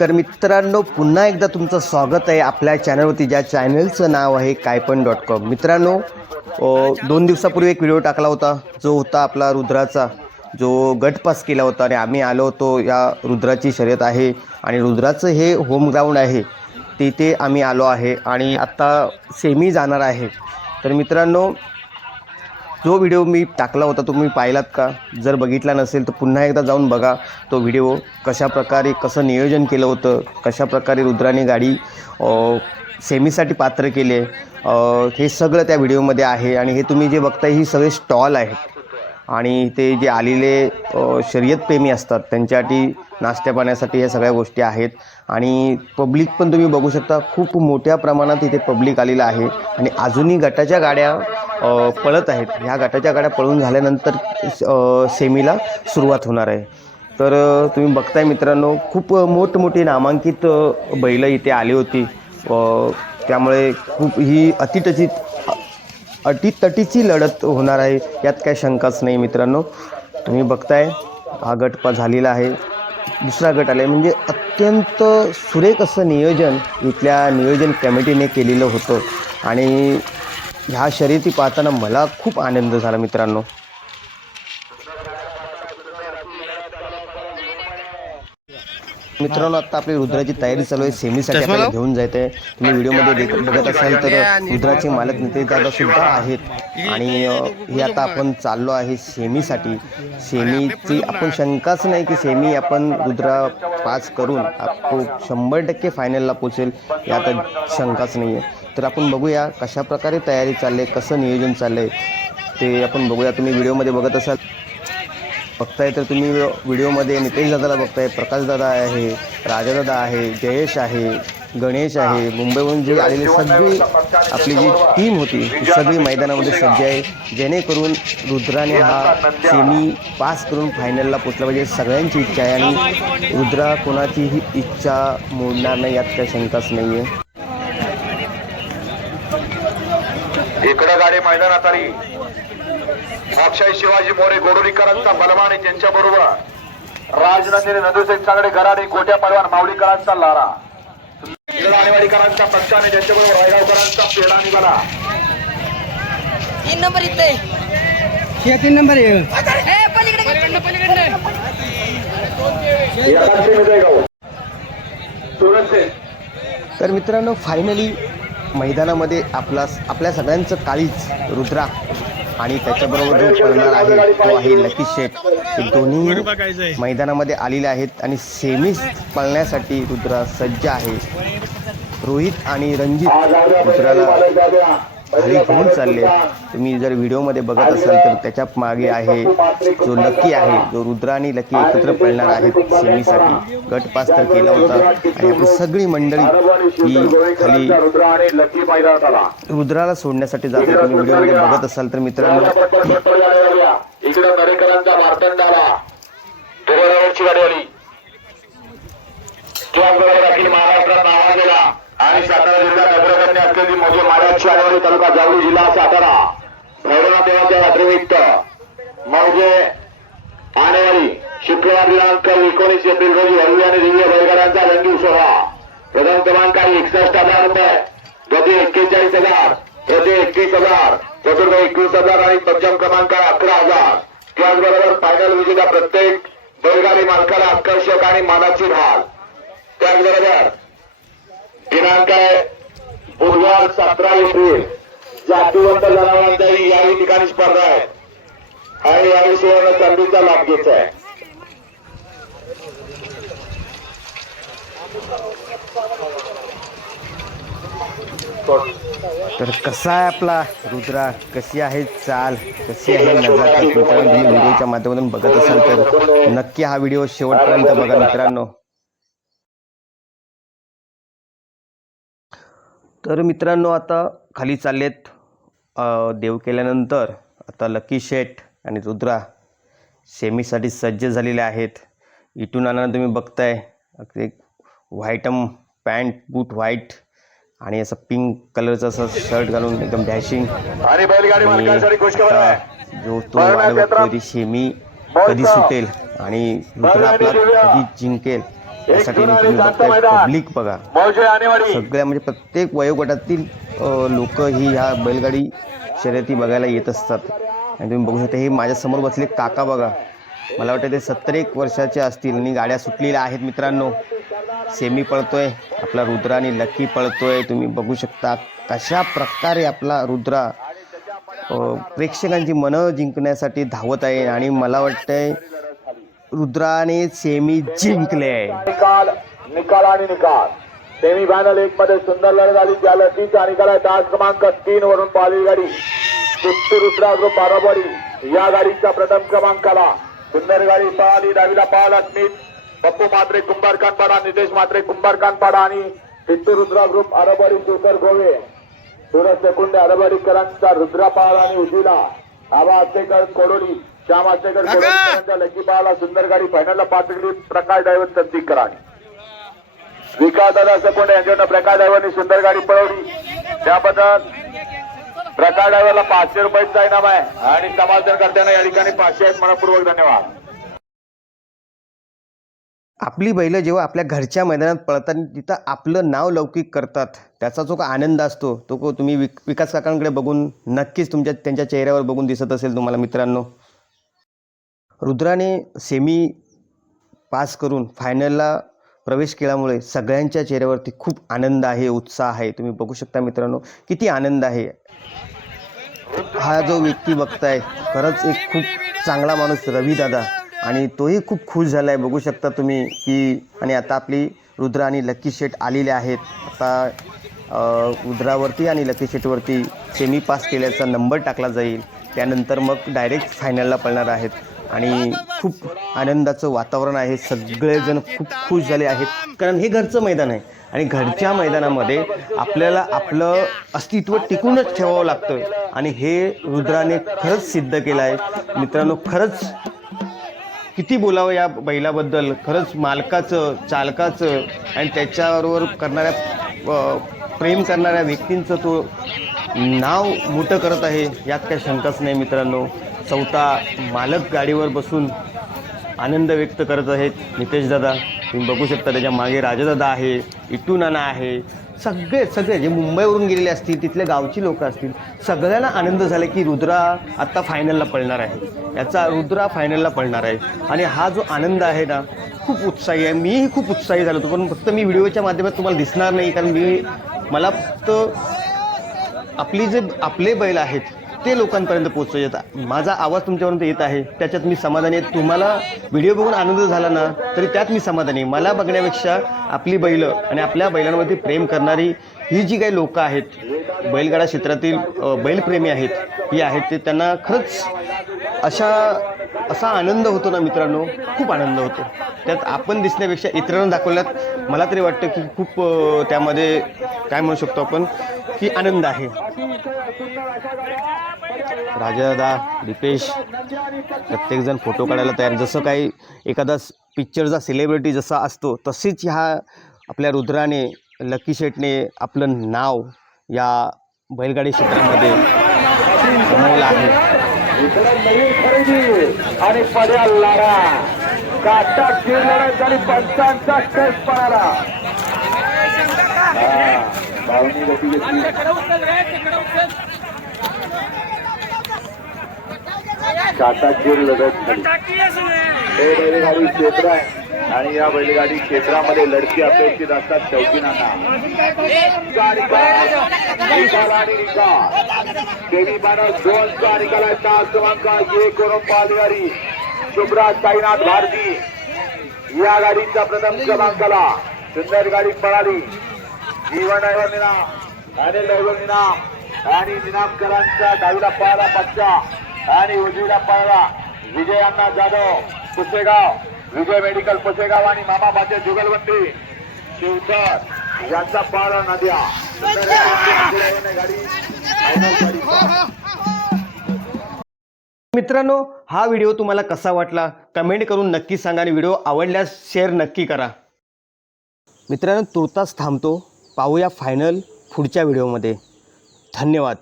तर मित्रांनो, पुन्हा एकदा तुमचं स्वागत आहे आपल्या चॅनलवरती, ज्या चॅनलचं नाव आहे कायपण.com. मित्रांनो, 2 दिवसापूर्वी एक व्हिडिओ टाकला होता, जो होता आपला रुद्राचा, जो गट पास केला होता. आणि आम्ही आलो होतो, या रुद्राची शर्यत आहे आणि रुद्राचं हे होम ग्राउंड आहे, तिथे आम्ही आलो आहे आणि आत्ता सेमी जाणार आहे. तर मित्रांनो, जो व्हिडिओ मी टाकला होता तुम्ही पाहिलात का? जर बघितला नसेल तर पुन्हा एकदा जाऊन बघा तो व्हिडिओ. कशाप्रकारे कसं नियोजन केलं होतं, कशाप्रकारे रुद्राने गाडी सेमीसाठी पात्र केले, हे सगळं त्या व्हिडिओमध्ये आहे. आणि हे तुम्ही जे बघताय ही सगळे स्टॉल आहेत आणि ते जे आलेले शर्यतप्रेमी असतात त्यांच्यासाठी नाश्त्या पाण्यासाठी ह्या सगळ्या गोष्टी आहेत. आणि पब्लिक पण तुम्ही बघू शकता, खूप मोठ्या प्रमाणात इथे पब्लिक आलेलं आहे. आणि अजूनही गटाच्या गाड्या पळत आहेत. ह्या गटाच्या गाड्या पळून झाल्यानंतर सेमीला सुरुवात होणार आहे. तर तुम्ही बघताय मित्रांनो, खूप मोठमोठी नामांकित बैलं इथे आली होती. त्यामुळे खूप ही अटीतटीची लढत होणार आहे, यात काही शंकाच नाही. मित्रांनो, तुम्ही बघताय हा गट झालेला आहे, दुसरा गट आला आहे. म्हणजे अत्यंत सुरेख असं नियोजन इथल्या नियोजन कमिटीने केलेलं होतं. आणि ह्या शर्यती पाहताना मला खूप आनंद झाला मित्रांनो. आत्ता आपली रुद्राची तयारी चालू आहे. सेमीसाठी आपल्याला घेऊन जायचं आहे. तुम्ही व्हिडिओमध्ये बघत असाल तर रुद्राचे मालक नितेश दादा सुद्धा आहेत. आणि हे आता आपण चाललो आहे सेमीसाठी. सेमीची आपण शंकाच नाही की सेमी आपण रुद्रा पास करून आपण 100% फायनलला पोचेल, यात शंकाच नाही आहे. तर आपण बघूया कशाप्रकारे तयारी चालली आहे, कसं नियोजन चाललं आहे ते आपण बघूया. तुम्ही व्हिडिओमध्ये बघताय तर तुम्ही व्हिडिओमध्ये नितेश दादाला बघताय, प्रकाश दादा आहे, राजादादा आहे, जयेश आहे, गणेश आहे. मुंबईहून जे आलेली सगळी आपली जी टीम होती ती सगळी मैदानामध्ये सज्ज आहे, जेणेकरून रुद्राने हा सेमी पास करून फायनलला पोचला पाहिजे. सगळ्यांची इच्छा आहे आणि रुद्रा कोणाचीही इच्छा मोडणार नाही, यात काही शंकाच नाही आहे. इकडे गाडी मैदानात आली. बादशाही शिवाजी मोरे गोडोलीकरांचा बलवान त्यांच्या बरोबर राजनंदिनी नंदुरशेठ चांगडे गराडे गोट्या पलवान माऊलीकरांचा लारा, राणेवाडीकरांचा पक्षाने त्यांच्याबरोबर रायगावकरांचा पेढा निघाला. 3 नंबर इथे 3 नंबर तर मित्रांनो, फायनली मैदानामध्ये आपल्या सगळ्यांचं काळीच रुद्रा आणि त्याच्याबरोबर जो पळणार आहे तो आहे लकी शेठ. हे दोन्ही मैदानामध्ये आलेले आहेत आणि सेमीज पळण्यासाठी रुद्रा सज्ज आहे. रोहित आणि रणजित रुद्राला खाली घेऊन चालले. तुम्ही जर व्हिडिओमध्ये बघत असाल तर त्याच्या मागे आहे जो लकी आहे, जो रुद्रा आणि लकी एकत्र पळणार आहेत सेमीसाठी. गट पास तर केला होता आणि आपली सगळी मंडळी ही खाली रुद्राला सोडण्यासाठी जाते. तुम्ही व्हिडिओमध्ये बघत असाल तर मित्रांनो, इकडे नरेकरांचा मार्तंड आला, गाडी आली, महाराष्ट्रात नावा गेला आणि सातारा जिल्ह्यात अग्रगण्य असलेली म्हणजे माड्याची आढळली तालुका जावळी जिल्हा सातारा. भैरवनाथ देवाच्या यात्रेनिमित्त म्हणजे आणेवारी शुक्रवार दिनांक 19 एप्रिल रोजी भव्य आणि दिव्य बैलगाड्यांचा रंगीव सोहळा. प्रथम क्रमांक 61,000 रुपये, द्वितीय 41,000, तृतीय 21,000, चतुर्थ 21,000 आणि पंचम क्रमांक 11,000. त्याचबरोबर फायनल विजेता प्रत्येक बैलगाडी मालकाला आकर्षक आणि मानाची ढाल. त्याचबरोबर दिनांक बुधवार 17 एप्रिल जातीवंत जनावरांचाही याही ठिकाणी स्पर्धा आहे आणि याही सुवर्ण संधीचा लाभ घ्यायचा आहे. तर कसा आहे आपला रुद्रा, कशी आहे चाल, कशी आहे नजाकत, मित्रांनो तुम्ही व्हिडिओच्या माध्यमातून बघत असाल तर नक्की हा व्हिडिओ शेवटपर्यंत बघा मित्रांनो. तर मित्रांनो, आता खाली चाललेत. देव केल्यानंतर आता लकी शेठ आणि रुद्रा सेमीसाठी सज्ज झालेले आहेत. इथून आल्यानं तुम्ही बघताय एक व्हाईटम पॅन्ट, बूट व्हाईट आणि असं पिंक कलरचं असं शर्ट घालून एकदम डॅशिंग. जो तो वाढवतोय सेमी कधी सुटेल आणि रुद्रा आपला कधी जिंकेल त्यासाठी तुम्ही बघताय पब्लिक बघा, मौजे आणेवाडी सगळ्या म्हणजे प्रत्येक वयोगटातील लोक ही ह्या बैलगाडी शर्यती बघायला येत असतात. आणि तुम्ही बघू शकता हे माझ्यासमोर बसले काका बघा, मला वाटतं ते 70 वर्षाचे असतील आणि गाड्या सुटलेल्या आहेत मित्रांनो. सेमी पळतोय आपला रुद्रा आणि लकी पळतोय. तुम्ही बघू शकता कशा प्रकारे आपला रुद्रा प्रेक्षकांची मनं जिंकण्यासाठी धावत आहे. आणि मला वाटतंय रुद्राने सेमी जिंकले आहे. निकाल आणि निकाल. सेमी फायनल 1 मध्ये सुंदर लढत झाली. त्या लढतीचा निकाल आहे तास क्रमांक 3 वरून पाहिली गाडी चित्तूर रुद्रा ग्रुप बाराबडी या गाडीचा प्रथम क्रमांकाला सुंदर गाडी पळाली. डावीला पळाला स्मित पप्पू मात्रे कुंभारकानपाडा, नितेश मात्रे कुंभारकानपाडा आणि चित्तूर रुद्रा ग्रुप आरबडी शेखर गोवे सूरज सेकुंडे आरबडीकरांचा रुद्रा पळाला आणि उजवीला आबा आचेकर कोरोडी श्याम आचेकर कोरोडीकरांचा लकी पळाला. सुंदर गाडी फायनलला पाचगडी प्रकाश ड्रायव्हर संदीप कराड विकास दादा सेकुंडे यांच्याकडनं प्रकाश ड्रायव्हरनी सुंदर गाडी पळवली. त्याबद्दल प्रकाश ड्रायव्हरला 500 रुपयाचा इनाम आहे आणि समाजकर्त्यांना या ठिकाणी 500 आहेत. मनपूर्वक धन्यवाद. आपली बैलं जेव्हा आपल्या घरच्या मैदानात पळतात तिथं आपलं नाव लौकिक करतात, त्याचा जो काही आनंद असतो तो तुम्ही विकास काकांकडे बघून नक्कीच त्यांच्या चेहऱ्यावर बघून दिसत असेल तुम्हाला मित्रांनो. रुद्राने सेमी पास करून फायनलला प्रवेश केल्यामुळे सगळ्यांच्या चेहऱ्यावरती खूप आनंद आहे, उत्साह आहे. तुम्ही बघू शकता मित्रांनो किती आनंद आहे. हा जो व्यक्ती बघताय खरंच एक खूप चांगला माणूस रवी दादा, आणि तोही खूप खुश झाला आहे. बघू शकता तुम्ही की आणि आता आपली रुद्रा आणि लकी शेट आलेले आहेत. आता रुद्रावरती आणि लकी शेटवरती सेमी पास केल्याचा नंबर टाकला जाईल, त्यानंतर मग डायरेक्ट फायनलला पळणार आहेत. आणि खूप आनंदाचं वातावरण आहे, सगळेजण खूप खुश झाले आहेत, कारण हे घरचं मैदान आहे आणि घरच्या मैदानामध्ये आपल्याला आपलं अस्तित्व टिकूनच ठेवावं लागतं. आणि हे रुद्राने खरंच सिद्ध केलं आहे मित्रांनो. खरंच किती बोलावं या बैलाबद्दल. खरंच मालकाचं, चालकाचं आणि त्याच्याबरोबर प्रेम करणाऱ्या व्यक्तींचं तो नाव मोठं करत आहे, यात काही शंकाच नाही मित्रांनो. चौथा मालक गाडीवर बसून आनंद व्यक्त करत आहेत नितेश दादा. तुम्ही बघू शकता त्याच्या मागे राजादादा आहे, इटू नाना आहे, सगळे जे मुंबईवरून गेलेले असतील, तिथले गावची लोक असतील, सगळ्यांना आनंद झाला की रुद्रा आत्ता फायनलला पळणार आहे, याचा रुद्रा फायनलला पळणार आहे. आणि हा जो आनंद आहे ना खूप उत्साही आहे. मीही खूप उत्साही झालो होतो, पण फक्त मी व्हिडिओच्या माध्यमात तुम्हाला दिसणार नाही, कारण मला फक्त आपले बैल आहेत ते लोकांपर्यंत पोहोचत येतात. माझा आवाज तुमच्यापर्यंत येत आहे, त्याच्यात मी समाधानी आहे. तुम्हाला व्हिडिओ बघून आनंद झाला ना तरी त्यात मी समाधानी आहे. मला बघण्यापेक्षा आपली बैलं आणि आपल्या बैलांवरती प्रेम करणारी ही जी काही लोकं आहेत, बैलगाडा क्षेत्रातील बैलप्रेमी आहेत, ही आहेत, ते त्यांना खरंच असा आनंद होतो ना मित्रांनो, खूप आनंद होतो. त्यात आपण दिसण्यापेक्षा इतरांना दाखवल्यात मला तरी वाटतं की खूप त्यामध्ये काय म्हणू शकतो आपण की आनंद आहे. राजादादा, दीपेश, प्रत्येकजण फोटो काढायला तयार. जसं काही एखादा पिक्चरचा सेलिब्रिटी जसा असतो तसेच ह्या आपल्या रुद्राने, लकी शेटने आपलं नाव या बैलगाडी क्षेत्रामध्ये कमवलं आहे. आणि पड्या लारा काटा खेळ लढत झाली, पंचांचा कस पळाला. काटा खेळ लढत झाली. हे बैलगाडी क्षेत्र आहे आणि या बैलगाडी क्षेत्रामध्ये लढती अपेक्षित असतात. शौकीनांना सेमीफायनल 2 चा निकाल आहे. तास क्रमांक 1 वरून पाहिली गाडी शुभ्रा साईनाथ भारती या गाडीचा प्रथम क्रमांकाला सुंदर गाडी पळाली. जीवन ड्रायव्हर निनाम आणि ड्रायव्हर निनाम आणि निनामकरांचा डावीला पळाला पक्षा आणि उजवीला पळाला विजय अण्णा जाधव पुसेगाव, विजय मेडिकल पुसेगाव आणि मामा बाचे जुगलबंदी शिवसर यांचा पळाला नद्या. मित्रांनो, हा व्हिडिओ तुम्हाला कसा वाटला कमेंट करून नक्की सांगा आणि व्हिडिओ आवडल्यास शेअर नक्की करा. मित्रांनो, तुर्तास थांबतो. पाहूया फायनल पुढच्या व्हिडिओमध्ये. धन्यवाद.